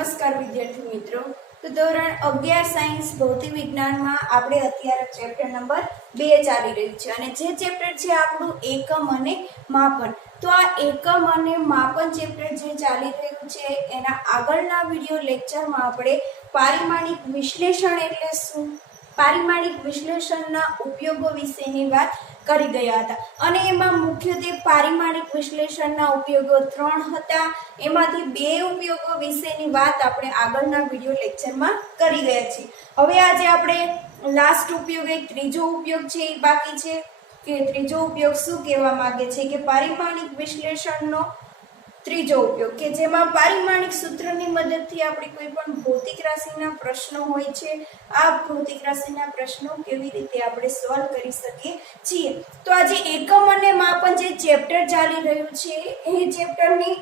નમસ્કાર વિદ્યાર્થી મિત્રો। તો ધોરણ 11 સાયન્સ ભૌતિક વિજ્ઞાનમાં આપણે અત્યારે ચેપ્ટર નંબર 2 ચાલી રહ્યું છે અને જે ચેપ્ટર છે આપણું એકમ અને માપન। તો આ એકમ અને માપન ચેપ્ટર જે ચાલી રહ્યું છે એના આગળના વિડિયો લેક્ચરમાં આપણે પારિમાણિક વિશ્લેષણ એટલે શું, પારિમાણિક વિશ્લેષણના ઉપયોગો વિશેની વાત કરી ગયા હતા અને એમાં મુખ્યત્વે પારિમાણિક વિશ્લેષણના ઉપયોગો 3 હતા। એમાંથી 2 ઉપયોગો વિશેની વાત આપણે આગળના વિડિયો લેક્ચરમાં કરી ગયા છીએ। હવે આજે આપણે લાસ્ટ ઉપયોગ એક ત્રીજો ઉપયોગ છે એ બાકી છે કે ત્રીજો ઉપયોગ શું કહેવા માંગે છે કે પારિમાણિક વિશ્લેષણનો ત્રીજો ઉપયોગ કે જેમાં પારિમાણિક સૂત્રની મદદથી આપણે કોઈ પણ ભૌતિક રાશિના પ્રશ્નો હોય છે આ ભૌતિક રાશિના પ્રશ્નો કેવી રીતે આપણે સોલ્વ કરી શકીએ છીએ। તો આજે એકમ અને માપન જે ચેપ્ટર ચાલી રહ્યું છે એ ચેપ્ટરની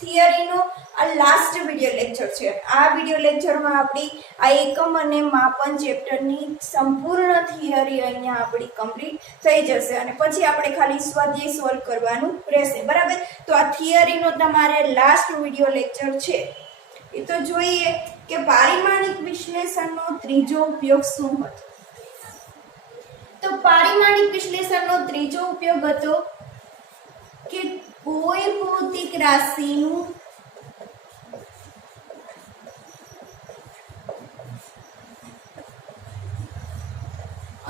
થિયરીનો આ લાસ્ટ વિડિયો લેક્ચર છે। આ વિડિયો લેક્ચરમાં આપણી આ એકમ અને માપન ચેપ્ટરની સંપૂર્ણ થિયરી અહીંયા આપણી કમ્પ્લીટ થઈ જશે અને પછી આપણે ખાલી સ્વાધ્યાય સોલ્વ કરવાનું રહેશે, બરાબર। તો આ થિયરીનો તમારે લાસ્ટ વિડિયો લેક્ચર છે એ તો જોઈએ કે પારિમાણિક વિશ્લેષણનો ત્રીજો ઉપયોગ શું હતો। તો પારિમાણિક વિશ્લેષણનો ત્રીજો ઉપયોગ હતો કે કોઈ ભૌતિક રાશિનું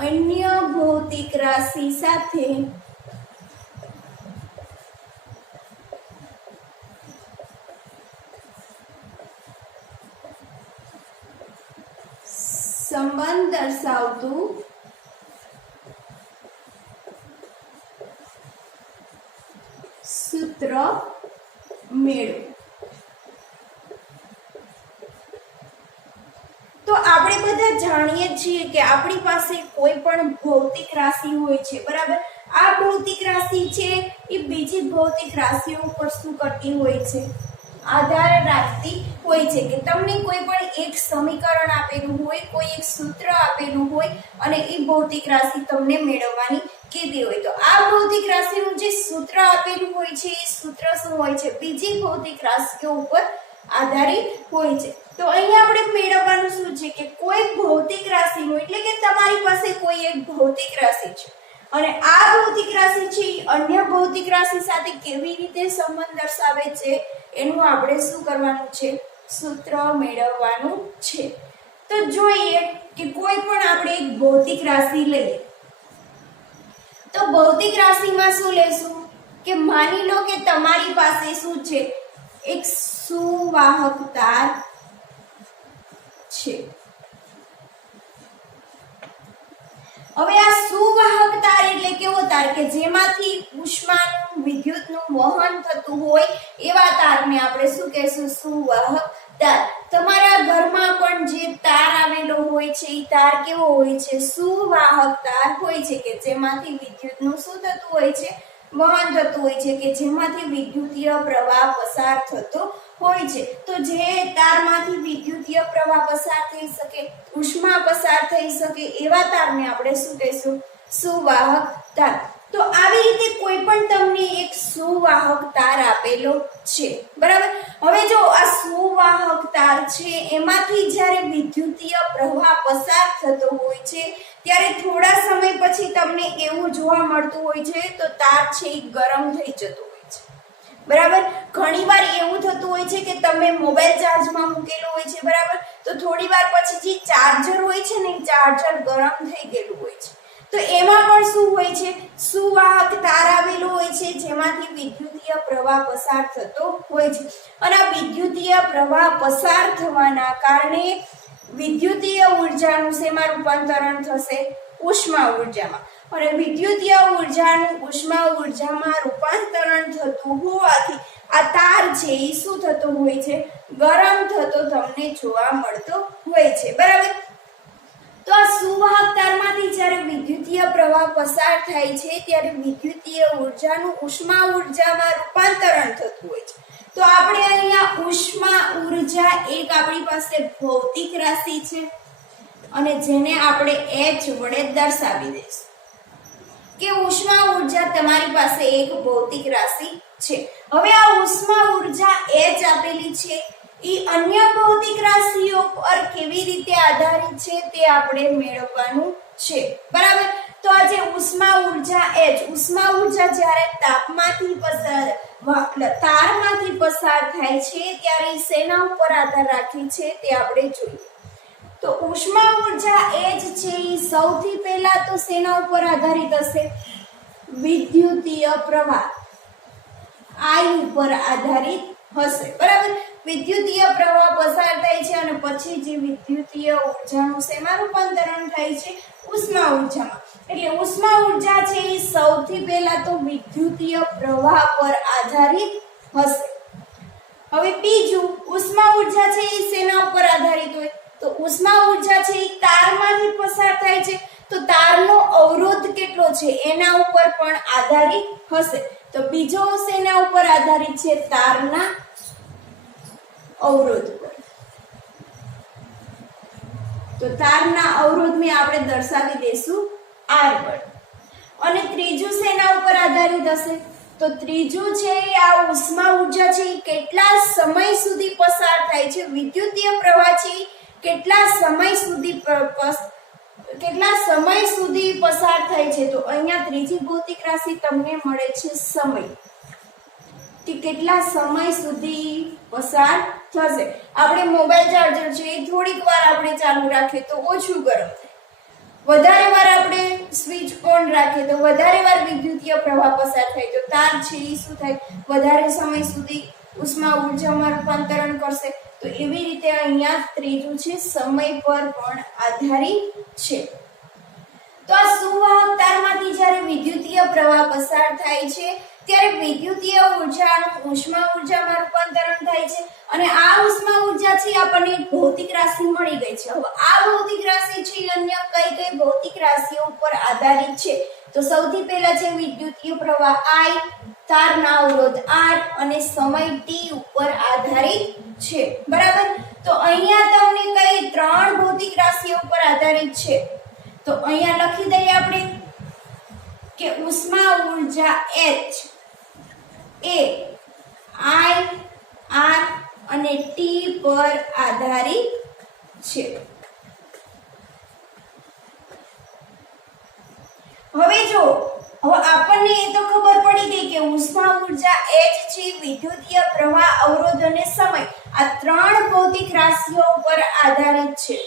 अन्य भौतिक राशि साथे संबंध दर्शावतुं सूत्र मेळवुं। तो આપણે બધા જાણીએ છીએ કે આપણી પાસે કોઈ પણ ભૌતિક રાશિ હોય છે, બરાબર। આ ભૌતિક રાશિ છે એ બીજી ભૌતિક રાશિઓ ઉપર શું કરતી હોય છે, આધાર રાખતી હોય છે કે તમને કોઈ પણ એક સમીકરણ આપેલું હોય, કોઈ એક સૂત્ર આપેલું હોય અને એ ભૌતિક રાશિ તમને મેળવવાની કીધી હોય તો આ ભૌતિક રાશિનું જે સૂત્ર આપેલું હોય છે એ સૂત્ર શું હોય છે, બીજી ભૌતિક રાશિઓ ઉપર આધારિત હોય છે। તો અહીંયા આપણે મેળવવાનું શું છે કે કોઈ ભૌતિક રાશિનું એટલે કે તમારી પાસે કોઈ એક ભૌતિક રાશિ છે અને આ ભૌતિક રાશિ છે અન્ય ભૌતિક રાશિ સાથે કેવી રીતે સંબંધ દર્શાવે છે એનું આપણે શું કરવાનું છે, સૂત્ર મેળવવાનું છે। તો જોઈએ કે કોઈ પણ આપણે એક ભૌતિક રાશિ લઈએ તો ભૌતિક રાશિમાં શું લેશું કે માની લો કે તમારી પાસે શું છે, એક સુવાહક તાર છે। હવે આ સુવાહક તાર એટલે કેવો તાર કે જેમાંથી ઉષ્માનું વિદ્યુતનું વહન થતું હોય એવા તારને આપણે શું કહેશું, સુવાહક તાર। તમારા ઘરમાં પણ જે તાર આવેલો હોય છે એ તાર કેવો હોય છે, સુવાહક તાર હોય છે કે જેમાંથી વિદ્યુતનું શું થતું હોય છે, વહન થતું હોય છે કે જેમાંથી વિદ્યુતીય પ્રવાહ પસાર થતો હોય છે। તો જે તારમાંથી વિદ્યુતીય પ્રવાહ પસાર થઈ શકે, ઉષ્મા પસાર થઈ શકે એવા તારને આપણે શું કહીશું, સુવાહક તાર। તો આવી રીતે કોઈ પણ તમને એક સુવાહક તાર આપેલો છે, બરાબર। હવે જો આ સુવાહક તાર છે એમાંથી જ્યારે વિદ્યુતીય પ્રવાહ પસાર થતો હોય છે ત્યારે થોડા સમય પછી તમને એવું જોવા મળતું હોય છે તો તાર છે એ ગરમ થઈ જતો હોય છે, બરાબર। ઘણીવાર એવું થતું હોય છે કે તમે મોબાઈલ ચાર્જમાં મૂકેલો હોય છે, બરાબર, તો થોડી વાર પછી જે ચાર્જર હોય છે ને એ ચાર્જર ગરમ થઈ ગયેલું હોય છે તો એમાં પણ શું હોય છે, સુવાહક તાર આવેલો હોય છે જેમાંથી વિદ્યુતીય પ્રવાહ પસાર થતો હોય છે અને આ વિદ્યુતીય પ્રવાહ પસાર થવાના કારણે વિદ્યુતીય ઉર્જાનું શેમાં રૂપાંતરણ થશે, ઉષ્મા ઉર્જામાં અને વિદ્યુતીય ઉર્જાનું ઉષ્મા ઉર્જામાં રૂપાંતરણ થતું હોવાથી આ તાર છે એ શું થતો હોય છે, ગરમ થતો તમને જોવા મળતો હોય છે, બરાબર। તો આ સુવાહક તારમાંથી જ્યારે વિદ્યુતીય પ્રવાહ પસાર થાય છે ત્યારે વિદ્યુતીય ઉર્જાનું ઉષ્મા ઉર્જામાં રૂપાંતરણ થતું હોય છે। તો આપણે અહીંયા ઉષ્મા ઉર્જા એક આપણી પાસે ભૌતિક રાશિ છે અને જેને આપણે H વડે દર્શાવી દઈશું કે ઉષ્મા ઉર્જા તમારી પાસે એક ભૌતિક રાશિ છે। હવે આ ઉષ્મા ઉર્જા H આપેલી છે એ અન્ય ભૌતિક રાશિઓ પર કેવી રીતે આધારિત છે તે આપણે મેળવવાનું છે, બરાબર. તો આજે ઉષ્મા ઉર્જા H, ઉષ્મા ઉર્જા જ્યારે તારમાંથી પસાર થાય છે ત્યારે શેના ઉપર આધાર રાખે છે તે આપણે જોઈએ. તો ઉષ્મા ઉર્જા H છે એ સૌથી પહેલા તો શેના ઉપર આધારિત હશે? વિદ્યુતીય પ્રવાહ I ઉપર આધારિત હશે, બરાબર. વિદ્યુતીય પ્રવાહ પસાર થાય છે અને પછી જે વિદ્યુતીય ઉર્જાનું શેમાં રૂપાંતરણ થાય છે? ઉષ્મા ઉર્જામાં. એટલે ઉષ્મા ઉર્જા છે એ સૌથી પહેલા તો વિદ્યુતીય પ્રવાહ પર આધારિત હશે. હવે બીજું, ઉષ્મા ઉર્જા છે એ શેના ઉપર આધારિત હોય? તો ઉષ્મા ઉર્જા છે એ તારમાંથી પસાર થાય છે, તો તારનો અવરોધ કેટલો છે એના ઉપર પણ આધારિત હશે. તો બીજો શેના ઉપર આધારિત છે? તારના અવરોધ પર. તો તારના અવરોધને આપણે દર્શાવી દેશું R વડે. અને ત્રીજું શેના ઉપર આધારિત હશે? તો ત્રીજું છે આ ઉષ્મા ઉર્જા છે એ કેટલા સમય સુધી પસાર થાય છે? વિદ્યુતીય પ્રવાહ છે કેટલા સમય સુધી પસાર થાય છે? તો અહીંયા ત્રીજી ભૌતિક રાશિ તમને મળે છે સમય, કે કેટલા સમય સુધી પસાર થશે. આપણે મોબાઈલ ચાર્જર છે એ થોડીક વાર આપણે ચાલુ રાખીએ તો ઓછું ગરમ થાય, વધારે વાર આપણે સ્વિચ ઓન રાખીએ તો વધારે વાર વિદ્યુતીય પ્રવાહ પસાર થાય, તો તાર છે એ શું થાય? વધારે સમય સુધી ઉષ્મા ઉર્જામાં રૂપાંતરણ કરશે. તો એવી રીતે અહીંયા ત્રીજું છે સમય પર પણ આધારિત છે. તો આ સુવાહક તારમાંથી જ્યારે વિદ્યુતીય પ્રવાહ પસાર થાય છે ત્યારે વિદ્યુતીય ઉર્જાનું ઉષ્મા ઉર્જામાં રૂપાંતરણ થાય છે અને આ ઉષ્મા ઉર્જા છે આપણને એક ભૌતિક રાશિ મળી ગઈ છે. હવે આ ભૌતિક રાશિ છે અન્ય કઈ ભૌતિક રાશિઓ ઉપર આધારિત છે? તો સૌથી પહેલા છે વિદ્યુતીય પ્રવાહ I, તારના અવરોધ R અને સમય T ઉપર આધારિત છે, બરાબર. તો અહીંયા તમને કઈ ત્રણ ભૌતિક રાશિઓ ઉપર આધારિત છે? તો અહીંયા લખી દઈએ આપણે કે ઉષ્મા ઉર્જા H એ I, R અને T પર આધારિત છે. હવે જો આપણને એ તો ખબર પડી ગઈ કે ઉષ્મા ઉર્જા H છે વિદ્યુતીય પ્રવાહ, અવરોધ અને સમય આ ત્રણ ભૌતિક રાશિઓ પર આધારિત છે.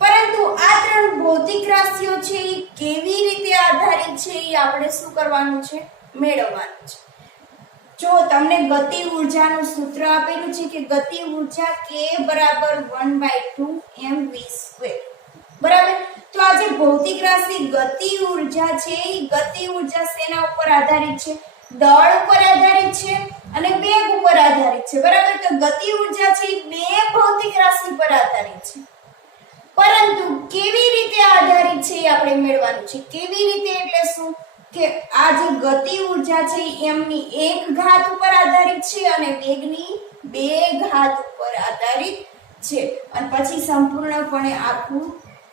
પરંતુ આ ત્રણ ભૌતિક રાશિઓ છે એ કેવી રીતે આધારિત છે એ આપણે શું કરવાનું છે? મેળવવાનું છે. જો તમને ગતિ ઉર્જાનું સૂત્ર આપેલું છે કે ગતિ ઉર્જા K બરાબર 1/2 mv², બરાબર. તો આ જે ભૌતિક રાશિ ગતિ ઉર્જા છે એ ગતિ ઉર્જા શેના ઉપર આધારિત છે? દળ ઉપર આધારિત છે અને વેગ ઉપર આધારિત છે, બરાબર. તો ગતિ ઉર્જા છે એ બે ભૌતિક રાશિ પર આધારિત છે, પરંતુ કેવી રીતે આધારિત છે એ આપણે મેળવવાનું છે. કેવી રીતે એટલે શું? કે આ જે ગતિ ઉર્જા છે એમની એક ઘાત ઉપર આધારિત છે અને વેગની બે ઘાત ઉપર આધારિત છે, અને પછી સંપૂર્ણપણે આખું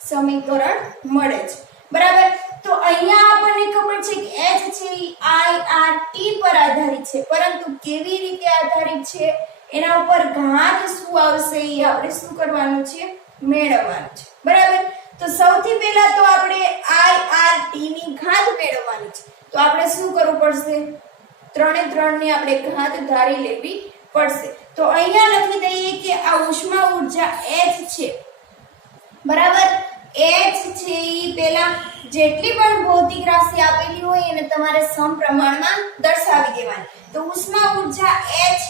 સમીકરણ મળે છે, બરાબર. તો અહીંયા આપણને ખબર છે કે H છે એ I, R, T પર આધારિત છે, પરંતુ કેવી રીતે આધારિત છે એના ઉપર ઘાત શું આવશે એ આપણે શું કરવાનું છે? મેળવવાનું છે, બરાબર. તો સૌથી પહેલા તો આપણે I, R, T ની ઘાત મેળવવાની છે. તો આપણે શું કરવું પડશે? ત્રણે ત્રણની આપણે ઘાત ધારી લેવી પડશે. તો અહીંયા લખી દઈએ કે આ ઉષ્મા ઉર્જા H છે, બરાબર. H છે એ પહેલા જેટલી પણ ભૌતિક રાશિ આપેલી હોય એને તમારે સમપ્રમાણમાં દર્શાવી દેવાની. તો ઉષ્મા ઉર્જા H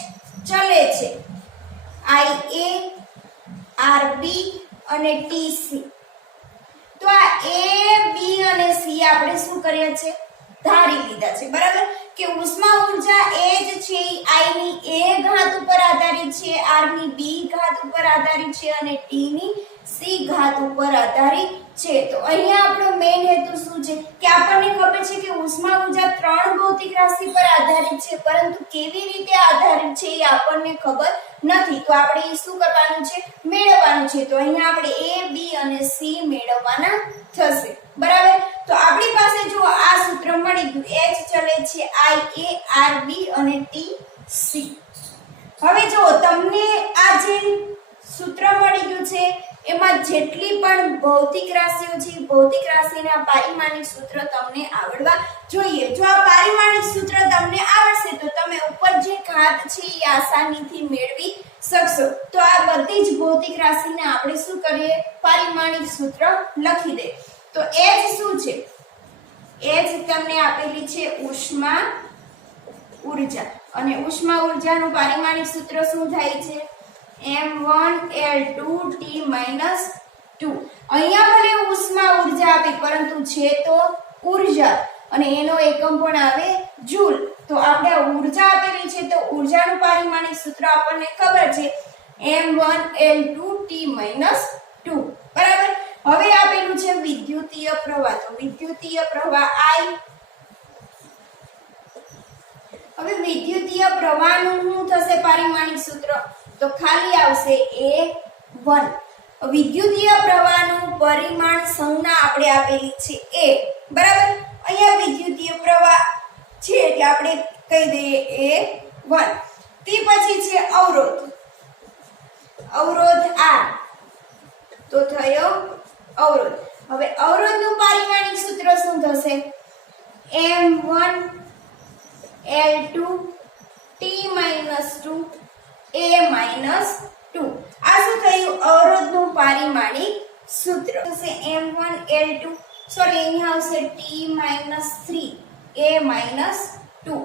ચલે છે IA, RB અને TC. તો આ A, B અને C આપણે શું કર્યા છે? ધારી લીધા છે, બરાબર. કે ઉષ્મા ઉર્જા H છે I ની A ઘાત ઉપર આધારિત છે, R ની B ઘાત ઉપર આધારિત છે અને T ની C ઘાત ઉપર આધારિત છે. તો અહીંયા આપણો મેઇન હેતુ શું છે? કે આપણને ખબર છે કે ઉષ્મા ઉર્જા ત્રણ ભૌતિક રાશિ પર આધારિત છે, પરંતુ કેવી રીતે આધારિત છે એ આપણને ખબર નથી. તો આપણે શું કરવાનું છે? મેળવવાનું છે. તો અહીંયા આપણે A, B અને C મેળવવાના થશે, બરાબર. તો આપણી પાસે જો આ સૂત્ર મળી ગયું, H ચલે છે IA, RB અને TC. હવે જો તમને આ જે સૂત્ર મળી ગયું છે એમાં જેટલી પણ ભૌતિક રાશિઓ છે ભૌતિક રાશિના પારિમાણિક સૂત્ર તમને આવડવા જોઈએ. જો આ પારિમાણિક સૂત્ર તમને આવડશે તો તમે ઉપર જે ઘાત છે એ આસાનીથી મેળવી શકશો. તો આ બધી જ ભૌતિક રાશિને આપણે શું કરીએ પારિમાણિક સૂત્ર લખી દે. તો H શું છે? H તમને આપેલી છે ઉષ્મા ઊર્જા અને ઉષ્મા ઊર્જાનું પારિમાણિક સૂત્ર શું થાય છે? m1l2t - 2. અહીંયા ભલે ઉષ્મા ઊર્જા આપી પરંતુ છે તો ઊર્જા અને એનો એકમ પણ આવે જૂલ. તો આપણે ઊર્જા આપેલી છે તો ઊર્જાનું પારિમાણિક સૂત્ર આપણને ખબર છે m1l2t - 2. બરાબર. હવે આપેલું છે વિદ્યુતીય પ્રવાહ. તો વિદ્યુતીય પ્રવાહ I. હવે વિદ્યુતીય પ્રવાહનું શું થશે પારિમાણિક સૂત્ર? તો ખાલી આવશે A1. વિદ્યુતીય પ્રવાહનું પરિમાણ સંજ્ઞા આપણે આપેલી છે A. બરાબર. અહીંયા વિદ્યુતીય પ્રવાહ છે એટલે આપણે કહી દઈએ A1. તે પછી છે અવરોધ. અવરોધ R. તો થયો અવરોધ. હવે અવરોધનું પારિમાણિક સૂત્ર શું થશે? m1l2 t - 2 a - 2. આ શું થયું? અવરોધનું પારિમાણિક સૂત્ર થશે m1l2 સોરી અહીંયા આવશે t - 3 a - 2.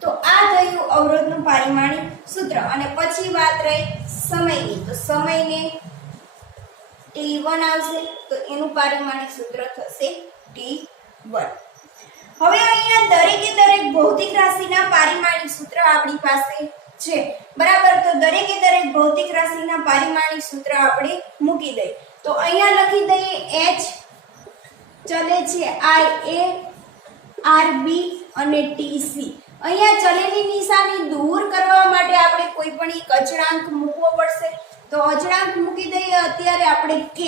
તો આ થયું અવરોધનું પારિમાણિક સૂત્ર. અને પછી વાત રહી સમયની. તો સમયને t1 આવશે તો એનું પારિમાણિક સૂત્ર થશે t1. હવે અહીંયા દરેકે દરેક ભૌતિક રાશિના પારિમાણિક સૂત્ર આપણી પાસે છે. બરાબર. તો દરેકે દરેક ભૌતિક રાશિના પારિમાણિક સૂત્ર આપણે મૂકી દઈએ. તો અહીંયા લખી દઈએ H ચલે છે IA, RB અને TC. અહીંયા ચલેલી નિશાની દૂર કરવા માટે આપણે કોઈ પણ એક અચળાંક મૂકવો પડશે. તો અચળાંક મૂકી દઈએ અત્યારે આપણે K.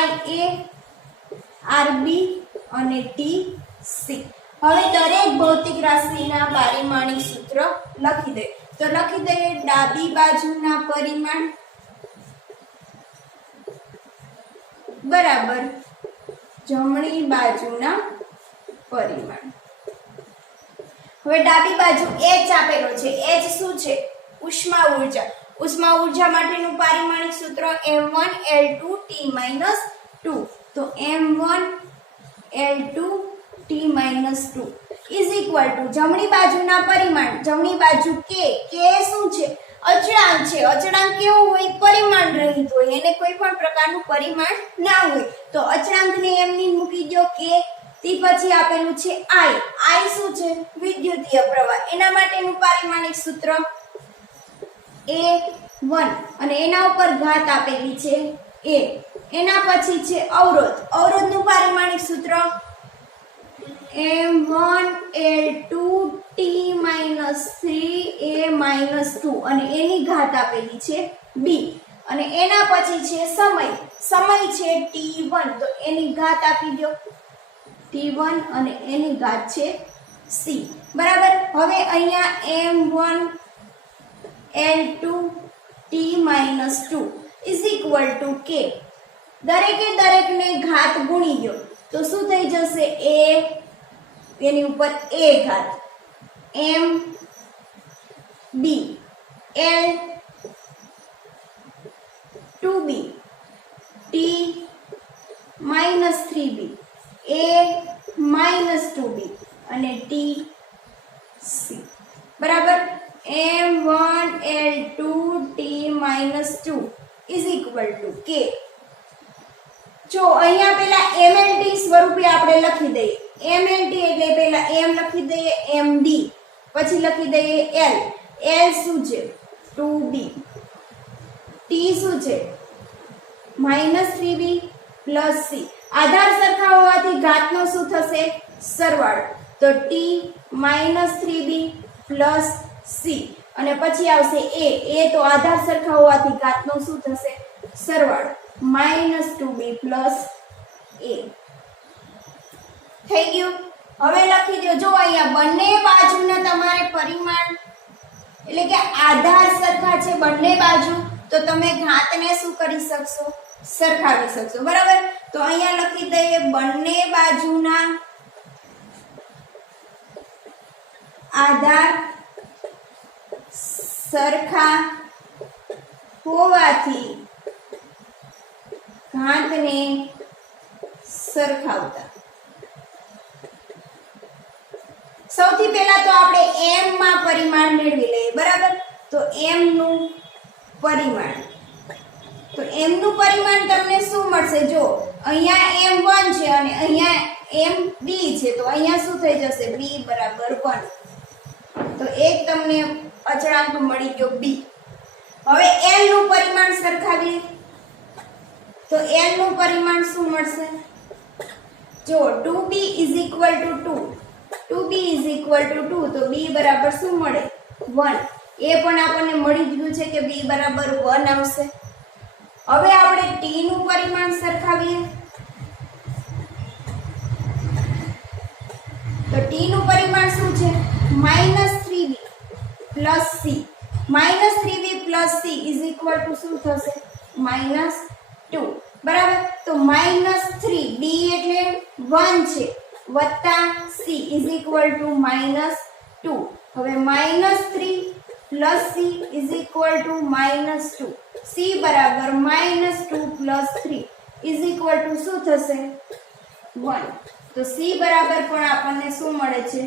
IA, RB અને TC. હવે દરેક ભૌતિક રાશિના પારિમાણિક સૂત્ર લખી દે. તો લખી દઈએ ડાબી બાજુના પરિમાણ બરાબર જમણી બાજુના પરિમાણ. હવે ડાબી બાજુ H આપેલો છે. H શું છે? ઉષ્મા ઊર્જા. ઉષ્મા ઊર્જા માટેનું પારિમાણિક સૂત્ર m1l2 t - 2. તો m1l2 t - 2 is equal to જમણી બાજુના પરિમાણ. જમણી બાજુ K. K શું છે? અચળાંક છે. અચળાંક કેવું હોય? પરિમાણ રહિત હોય. એને કોઈ પણ પ્રકારનું પરિમાણ ના હોય. તો અચળાંકને એમની મૂકી દો K. તે પછી આપેલું છે I. I શું છે? વિદ્યુતીય પ્રવાહ. એના માટેનું પારિમાણિક સૂત્ર A1 અને એના ઉપર ઘાત આપેલી છે A. એના પછી છે અવરોધ. અવરોધનું પારિમાણિક સૂત્ર m1l2 t - 3 a - 2 અને એની ઘાત આપેલી છે B. અને એના પછી છે સમય. સમય છે t1 તો એની ઘાત આપી દો t1 અને એની ઘાત છે C. બરાબર. હવે અહીંયા m1l2 t - 2 is equal to K. દરેકે દરેકને ઘાત ગુણી દો તો શું થઈ જશે? A એની ઉપર A ઘાત m b l 2b t - 3b a - 2b અને t c. બરાબર. m1l2 t - 2 is equal to K. જો અહીંયા પેલા mlt સ્વરૂપે આપણે લખી દઈએ. mlt એટલે પેલા m લખી દઈએ md પછી લખી દઈએ l. l શું છે? 2b. t શું છે? -3b + c. આધાર સરખા હોવાથી ઘાતનો શું થશે? સરવાળો. તો t - 3b + c અને પછી આવશે a. a તો આધાર સરખા હોવાથી ઘાતનો શું થશે? સરવાળો. -2b + a થઈ ગયું. હવે લખી દો. જો અહીંયા બંને બાજુના તમારે પરિમાણ એટલે એટલે કે આધાર સરખા છે બંને બાજુ, તો તમે ઘાતને શું કરી શકશો? સરખાવી શકશો, બરાબર. તો અહીંયા લખી દઈએ બંને બાજુના આધાર સરખા હોવાથી ઘાતને સરખાવતા. સૌથી પહેલા તો આપણે m માં પરિમાણ મેળવી લઈએ, બરાબર. તો m નું પરિમાણ, તો m નું પરિમાણ તમને શું મળશે? જો અહીંયા m1 છે અને અહીંયા mb છે, તો અહીંયા શું થઈ જશે? b બરાબર 1. તો એક તમને અચળાંક મળી ગયો b. હવે l નું પરિમાણ સરખાવીએ, તો l નું પરિમાણ શું મળશે? જો 2b = 2, 2b = 2, તો b બરાબર શું મળે? 1. એ પણ આપણને મળી ગયું છે કે b બરાબર 1 આવશે. હવે આપણે t નું પરિમાણ સરખાવીએ, તો t નું પરિમાણ શું છે? -3b + c. -3b + c = શું થશે? -2, બરાબર. તો -3b એટલે 1 છે વત્તા c = -2. હવે -3 + c = -2. c બરાબર -2 + 3 = શું થશે? 1. તો c બરાબર પણ આપણને શું મળે છે?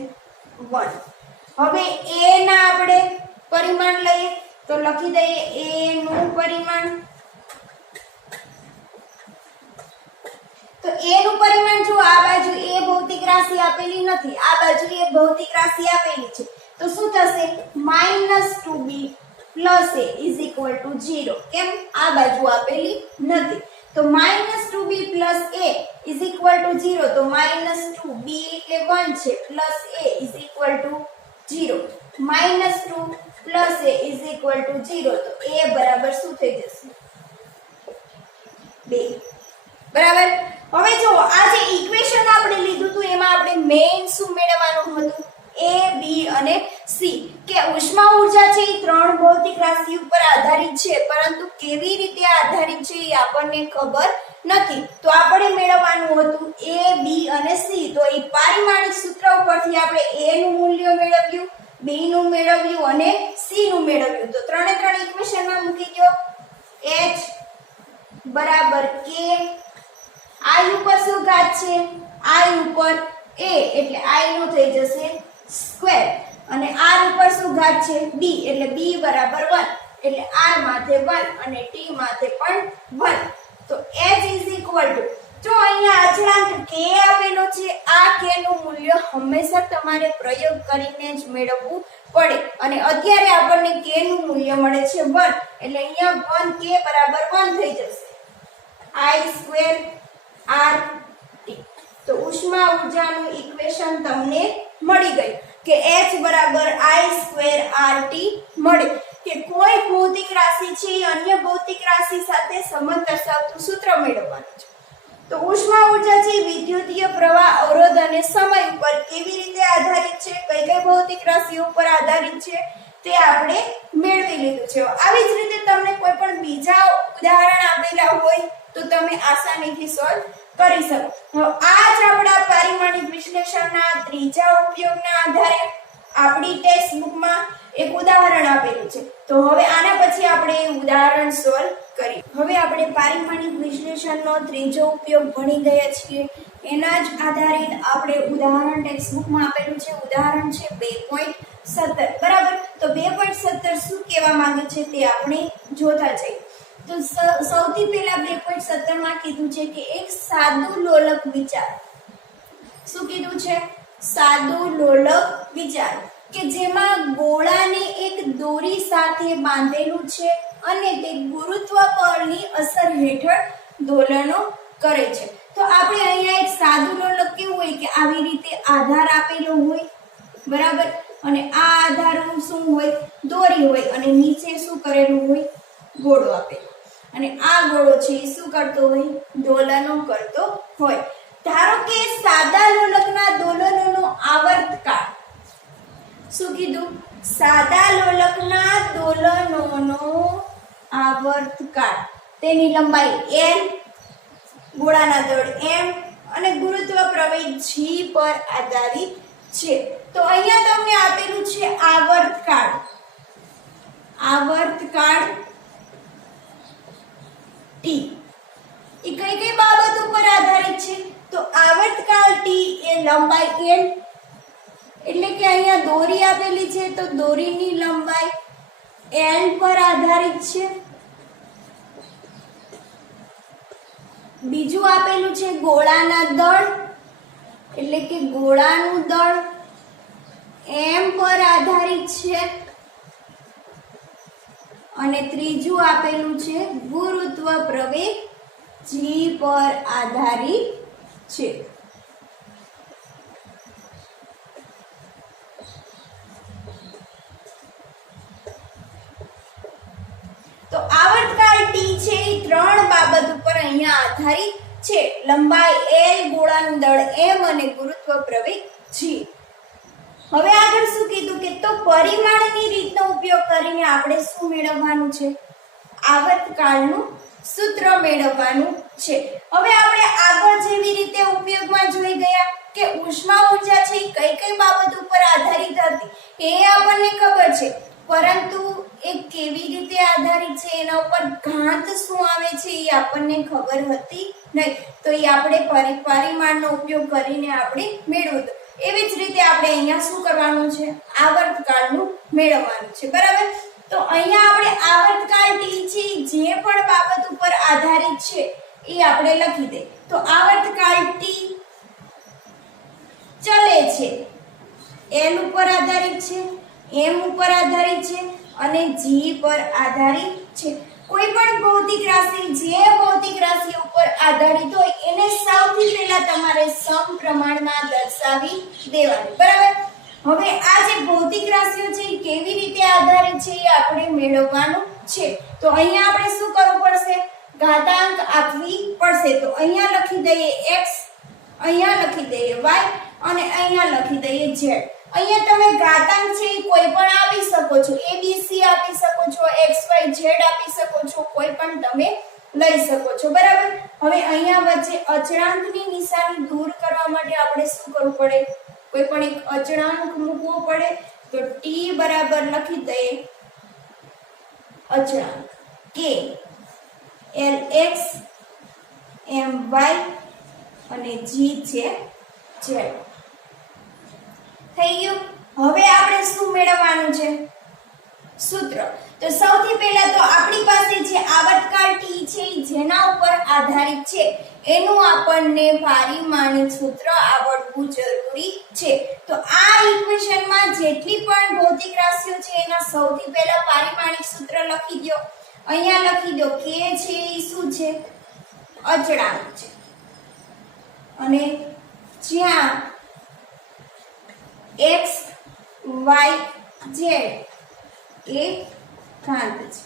1. હવે a ના આપણે પરિમાણ લઈએ, તો લખી દઈએ a નું પરિમાણ. તો a નું પરિમાણ જો આ બાજુ a ભૌતિક રાશિ આપેલી નથી, આ બાજુ a ભૌતિક રાશિ આપેલી છે, તો શું થશે? -2b + a = 0. કેમ? આ બાજુ આપેલી નથી. તો -2b + a = 0. તો -2b એટલે 1 છે + a = 0. -2 + a = 0. તો a બરાબર શું થઈ જશે? 2, બરાબર. હવે જો આ જે ઇક્વેશન આપણે લીધું હતું એમાં આપણે મેઈન શું મેળવવાનું હતું? a, b અને c. કે ઉષ્મા ઊર્જા છે એ 3 ભૌતિક રાશિ ઉપર આધારિત છે, પરંતુ કેવી રીતે આધારિત છે એ આપણને ખબર નથી. તો આપણે મેળવવાનું હતું a, b અને c. તો એ પારિમાણિક સૂત્ર ઉપરથી આપણે a નું મૂલ્ય મેળવ્યું, b નું મેળવ્યું અને c નું મેળવ્યું. તો ત્રણે ત્રણ ઇક્વેશનમાં મૂકી દો. h બરાબર k, i ઉપર શું ઘાત છે? i ઉપર a એટલે i નો થઈ જશે સ્ક્વેર, અને r ઉપર શું ઘાત છે? b એટલે b બરાબર 1 એટલે r માથે 1 અને t માથે પણ 1. તો h = જો અહીંયા અચળાંક k આવેલો છે, આ k નું મૂલ્ય હંમેશા તમારે પ્રયોગ કરીને જ મેળવવું પડે, અને અત્યારે આપણને k નું મૂલ્ય મળે છે 1 એટલે અહીંયા 1 k બરાબર 1 થઈ જશે. i²RT. તો ઉષ્મા ઊર્જાનું ઇક્વેશન તમને મળી ગયું કે h બરાબર i²RT મળે. કે કોઈ ભૌતિક રાશિ છે એ અન્ય ભૌતિક રાશિ સાથે સંબંધ દર્શાવતું સૂત્ર મેળવવાનું છે. તો ઉષ્મા ઊર્જા છે વિદ્યુતીય પ્રવાહ, અવરોધ અને સમય ઉપર કેવી રીતે આધારિત છે, કઈ કઈ ભૌતિક રાશિઓ ઉપર આધારિત છે તે આપણે મેળવી લીધું છે. આવી જ રીતે તમને કોઈ પણ બીજા ઉદાહરણ આપેલા હોય તો તમે આસાનીથી સોલ્વ કરી શકો. આ જ આપણા પારિમાણિક વિશ્લેષણના ત્રીજા ઉપયોગના આધારે આપણી ટેક્સ્ટ બુકમાં એક ઉદાહરણ આપેલું છે. તો હવે આના પછી આપણે એ ઉદાહરણ સોલ્વ કરીએ. હવે આપણે પારિમાણિક વિશ્લેષણનો ત્રીજો ઉપયોગ ભણી ગયા છીએ. એના જ આધારિત આપણે ઉદાહરણ ટેક્સ્ટ બુકમાં આપેલું છે. ઉદાહરણ છે 2.17, બરાબર. તો 2.17 શું કહેવા માંગે છે તે આપણે જોતા જઈએ. તો સૌથી પહેલા 2.17 માં કીધું છે કે એક સાદું લોલક વિચાર. શું કીધું છે? સાદું લોલક વિચાર કે જેમાં ગોળાને એક દોરી સાથે બાંધેલું છે અને તે ગુરુત્વ બળની અસર હેઠળ દોલનો કરે છે. તો આપણે અહીંયા એક સાદું લોલક કેવું હોય કે આવી રીતે આધાર આપેલો હોય, બરાબર, અને આ આધાર શું હોય? દોરી હોય, અને નીચે શું કરેલું હોય? ગોળો આપેલો, અને આ ગોળો છે એ શું કરતો હોય? દોલનો કરતો હોય. ધારો કે સાદા લોલકના દોલનોનો આવર્તકાળ શું કીધું? સાદા લોલકના દોલનોનો આવર્તકાળ, તેની લંબાઈ l, ગોળાના દળ m અને ગુરુત્વ પ્રવેગ g પર આધારિત છે. તો અહીંયા તમને આપેલું છે આવર્તકાળ. આવર્તકાળ t એ કઈ કઈ બાબત ઉપર આધારિત છે? તો આવર્તકાળ t એ લંબાઈ l, એટલે કે અહીંયા દોરી આપેલી છે તો દોરીની લંબાઈ l પર આધારિત છે. બીજું આપેલું છે ગોળાના દળ, એટલે કે ગોળાનું દળ m પર આધારિત છે. અને ત્રીજું આપેલું છે ગુરુત્વ પ્રવેગ g પર આધારિત છે. તો આવર્તકાળ t છે એ ત્રણ બાબત ઉપર અહીંયા આધારિત છે: લંબાઈ l, ગોળાનું દળ m અને ગુરુત્વ પ્રવેગ g. હવે આગળ શું કીધું કે તો પરિમાણની રીતનો ઉપયોગ કરીને આપણે શું મેળવવાનું છે? આવર્તકાળનું સૂત્ર મેળવવાનું છે. હવે આપણે આગળ જેવી રીતે ઉપયોગમાં જોઈ ગયા કે ઉષ્મા ઊર્જા છે કઈ કઈ બાબત ઉપર આધારિત હતી એ આપણને ખબર છે, પરંતુ એ કેવી રીતે આધારિત છે એના ઉપર ઘાત શું આવે છે એ આપણને ખબર હતી નહીં. તો એ આપણે પરિમાણનો ઉપયોગ કરીને આપણે મેળવ્યું. એવી જ રીતે આપણે અહીંયા શું કરવાનું છે? આવર્તકાળનું મેળવવાનું છે. બરાબર? તો અહીંયા આપણે આવર્તકાળ t છે જે પણ બાબત ઉપર આધારિત છે એ આપણે લખી દે. તો આવર્તકાળ t ચલે છે, l ઉપર આધારિત છે, m ઉપર આધારિત છે અને g પર આધારિત છે. કોઈ પણ ભૌતિક રાશિ જે ભૌતિક રાશિ ઉપર આધારિત હોય એને સૌથી પહેલા તમારે સમપ્રમાણમાં દર્શાવી દેવાની. બરાબર? હવે આ જે ભૌતિક રાશિઓ છે એ કેવી રીતે આધારિત છે એ આપણે મેળવવાનું છે. તો અહીંયા આપણે શું કરવું પડશે? ઘાતાંક આપવી પડશે. તો અહીંયા લખી દઈએ x, અહીંયા લખી દઈએ y અને અહીંયા લખી દઈએ z. અહીંયા તમે ઘાતાંક છે કોઈ પણ આપી શકો છો, abc આપી શકો છો, xyz આપી શકો છો, કોઈ પણ તમે લઈ શકો છો. બરાબર? હવે અહીંયા વચ્ચે અચળાંકની નિશાની દૂર કરવા માટે આપણે શું કરવું પડે? કોઈ પણ એક અચળાંક મૂકવો પડે. તો t બરાબર લખી દઈએ અચળાંક k lx my અને g છે z. થઈ ગયું? હવે આપણે શું મેળવવાનું છે? સૂત્ર. તો સૌથી પહેલા તો આપણી પાસે જે આવર્તકાળ t છે જેના ઉપર આધારિત છે એનું આપણને પારિમાણિક સૂત્ર આવડવું જરૂરી છે. તો આ ઇક્વેશનમાં જેટલી પણ ભૌતિક રાશિઓ છે એના સૌથી પહેલા પારિમાણિક સૂત્ર લખી દો. અહીંયા લખી દો k છે એ શું છે? અચળાંક છે. અને જ્યાં x y z એ ઘાત છે.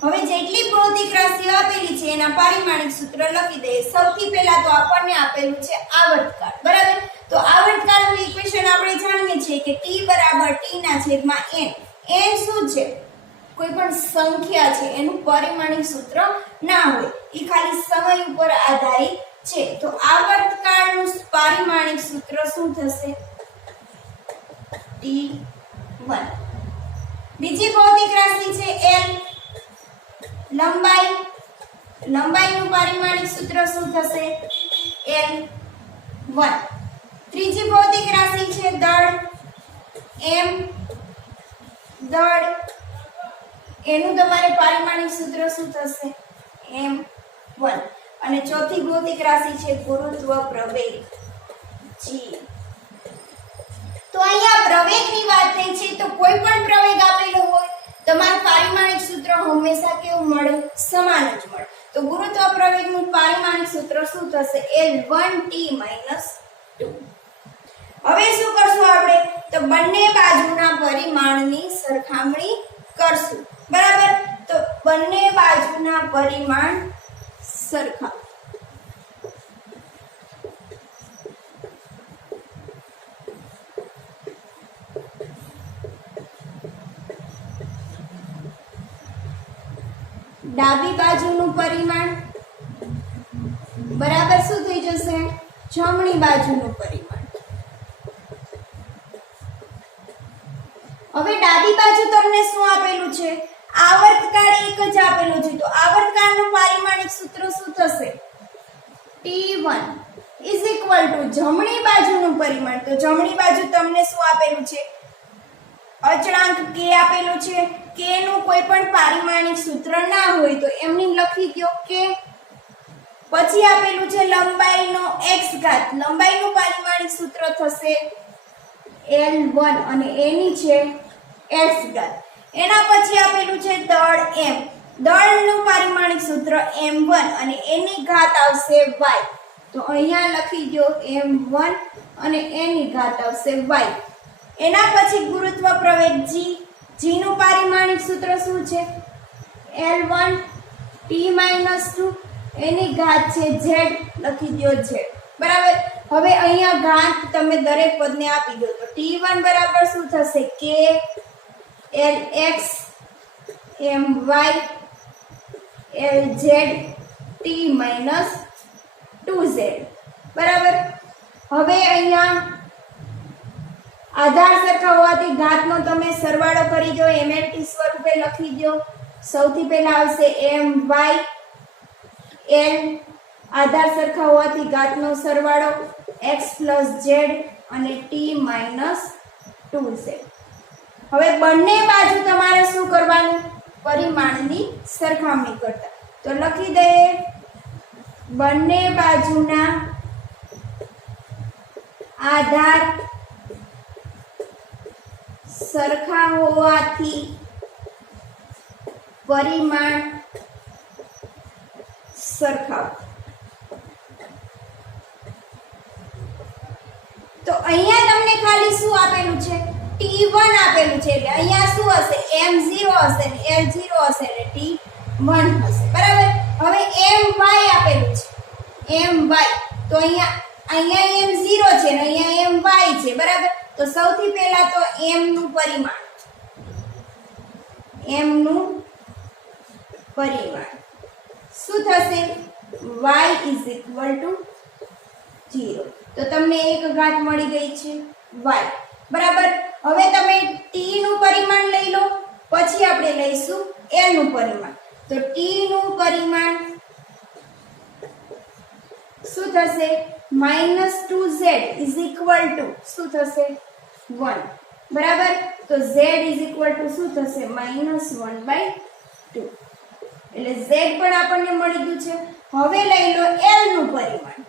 હવે જેટલી ભૌતિક રાશિઓ આપેલી છે એના પારિમાણિક સૂત્ર લખી દઈએ. સૌથી પહેલા તો આપણને આપેલું છે આવર્તકાળ. બરાબર? તો આવર્તકાળનું ઇક્વેશન આપણે જાણીએ છીએ કે t બરાબર t ના છેદમાં n. n શું છે? કોઈ પણ સંખ્યા છે, એનું પરિમાણિક સૂત્ર ના હોય, એ ખાલી સમય ઉપર આધારિત છે. તો આવર્તકાળનું પારિમાણિક સૂત્ર શું થશે? t1. બીજી ભૌતિક રાશિ છે l, લંબાઈનું પારિમાણિક સૂત્ર શું થશે? l1. ત્રીજી ભૌતિક રાશિ છે દળ m, દળ એનું તમારે પારિમાણિક સૂત્ર શું થશે? m1. અને ચોથી ભૌતિક રાશિ છે ગુરુત્વ પ્રવેગ g. તો અહીંયા પ્રવેગની વાત થઈ છે. તો કોઈ પણ પ્રવેગ આપેલો હોય તમારું પારિમાણિક સૂત્ર હંમેશા કેવું મળે? સમાન જ મળે. તો ગુરુત્વ પ્રવેગનું પારિમાણિક સૂત્ર શું થશે? l1t - 2. હવે શું કરશું આપણે? તો બંને બાજુના પરિમાણની સરખામણી કરશું. બરાબર? તો બંને બાજુના પરિમાણ સરખા. ડાબી બાજુનું પરિમાણ બરાબર શું થઈ જશે? જમણી બાજુનું પરિમાણ. હવે ડાબી બાજુ તમને શું આપેલું છે? આવર્તકાળ એક જ આપેલો છે. તો આવર્તકાળનું પારિમાણિક સૂત્ર શું થશે? T1 જમણી બાજુનું પરિમાણ. તો જમણી બાજુ તમને શું આપેલું છે? અચળાંક k આપેલો છે. k નું કોઈ પણ પારિમાણિક સૂત્ર ના હોય તો એમની લખી દો k. પછી આપેલું છે લંબાઈનો x ઘાત. લંબાઈનું પારિમાણિક સૂત્ર થશે L1 અને એની છે x ઘાત. એના પછી આપેલું છે દળ m. દળનું પારિમાણિક સૂત્ર m1 અને એની ઘાત આવશે y. તો અહીંયા લખી દો m1 અને એની ઘાત આવશે y. એના પછી ગુરુત્વ પ્રવેગ g. g નું પારિમાણિક સૂત્ર શું છે? L1 t-2 એની ઘાત છે z. લખી દો z. બરાબર. હવે અહીંયા ઘાત તમે દરેક પદને આપી દો. તો t1 બરાબર શું થશે? k lx my lz t-2z. બરાબર. હવે અહીંયા આધાર સરખા હોવાથી ઘાતનો તમે સરવાળો કરી દો. mlt સ્વરૂપે લખી દો. સૌથી પહેલા આવશે my l. આધાર સરખા હોવાથી ઘાતનો સરવાળો x z અને t-2z. હવે બંને બાજુ તમારે શું કરવાનું? પરિમાણની સરખામણી કરતા. તો લખી દઈએ બંને બાજુના આધાર સરખા હોવાથી પરિમાણ સરખાવો. તો અહીંયા તમને ખાલી શું આપેલું છે? T1 આપેલું છે. એટલે અહીંયા શું હશે? M0 હશે ને L0 હશે ને T1 હશે. બરાબર. હવે My આપેલું છે. My. તો અહીંયા M0 છે ને અહીંયા My છે. બરાબર. તો સૌથી પહેલા તો m નું પરિમાણ. શું થશે? y = 0. તો તમને એક ઘાત મળી ગઈ છે y. બરાબર. હવે તમે t નું પરિમાણ લઈ લો. પછી આપણે લઈશું l નું પરિમાણ. તો t નું પરિમાણ શું થશે? -2z શું થશે? 1. બરાબર. તો z શું થશે? -1/2. એટલે z પણ આપણને મળી ગયું છે. હવે લઈ લો l નું પરિમાણ.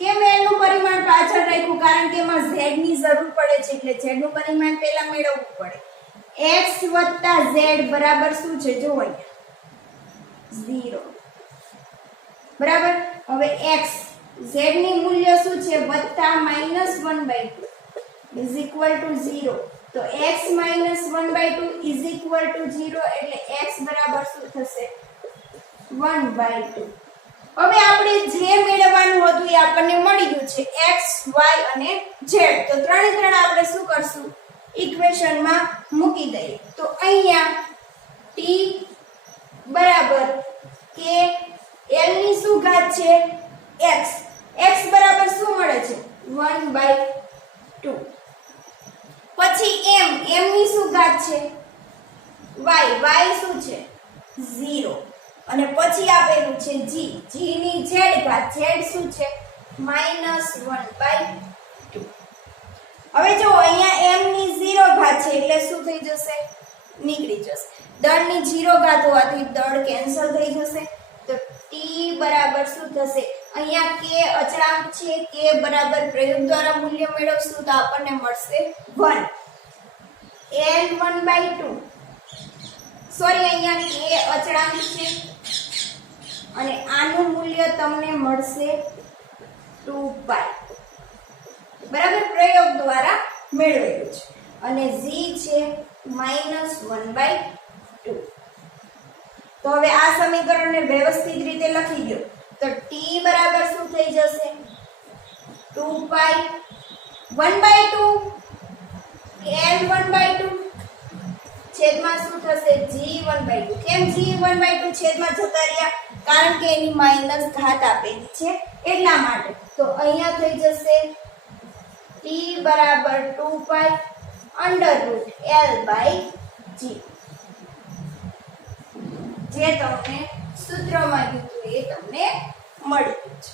કેમ l નું પરિમાણ પાછળ રાખ્યું? કારણ કે એમાં z ની જરૂર પડે છે. એટલે z નું પરિમાણ પહેલા મેળવવું પડે. x + z બરાબર શું છે? જો અહીંયા 0. બરાબર. હવે x z ની મૂલ્ય શું છે? વત્તા -1/2 = 0. તો x - 1/2 = 0. એટલે x બરાબર શું થશે? 1/2. હવે આપણે જે મેળવવાનું હતું એ આપણને મળી ગયું છે. x y અને z. તો ત્રણે ત્રણ આપણે શું કરશું? ઇક્વેશનમાં મૂકી દઈએ. તો અહીંયા t બરાબર k l ની શું ઘાત છે? x. x બરાબર શું મળે છે? 1/2. પછી m ની શું ઘાત છે? y. y શું છે? 0. અને પછી આપેલું છે g. g ની z ઘાત. z શું છે? -1/2. હવે જો અહીંયા m ની 0 ઘાત છે એટલે શું થઈ જશે? નીકળી જશે. દળ ની 0 ઘાત હોવાથી દળ કેન્સલ થઈ જશે. તો t બરાબર શું થશે? અહીંયા k અચળાંક છે. k બરાબર પ્રયોગ દ્વારા મૂલ્ય મેળવશું તો આપણને મળશે 1. L1/2. સોરી, અહીંયા k અચળાંક છે અને આનું મૂલ્ય તમને મળશે 2π. બરાબર. પ્રયોગ દ્વારા મેળવેલું છે. અને z છે -1/2. તો હવે આ સમીકરણને વ્યવસ્થિત રીતે લખી દો. તો t બરાબર શું થઈ જશે? 2π 1/2 L1/2 છેદમાં શું થશે g1/2 કેમ g1/2 છેદમાં જતા રહ્યા કારણ કે એની માઈનસ ઘાત આપેલી છે એટલા માટે તો અહીંયા થઈ જશે t બરાબર 2 પાઈ √l/g જે તમને સૂત્રમાં કીધું એ તમને મળ્યું છે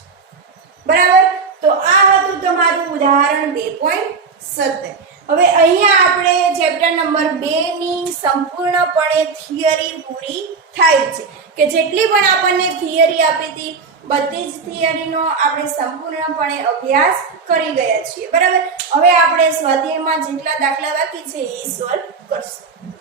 બરાબર તો આ હતું તમારું ઉદાહરણ 2.17 હવે અહીંયા આપણે ચેપ્ટર નંબર 2 ની સંપૂર્ણપણે થિયરી પૂરી થાય છે કે જેટલી પણ આપણને થિયરી આપી હતી બધી જ થિયરીનો આપણે સંપૂર્ણપણે અભ્યાસ કરી ગયા છીએ બરાબર હવે આપણે સ્વાધ્યાયમાં જેટલા દાખલા બાકી છે એ સોલ્વ કરશું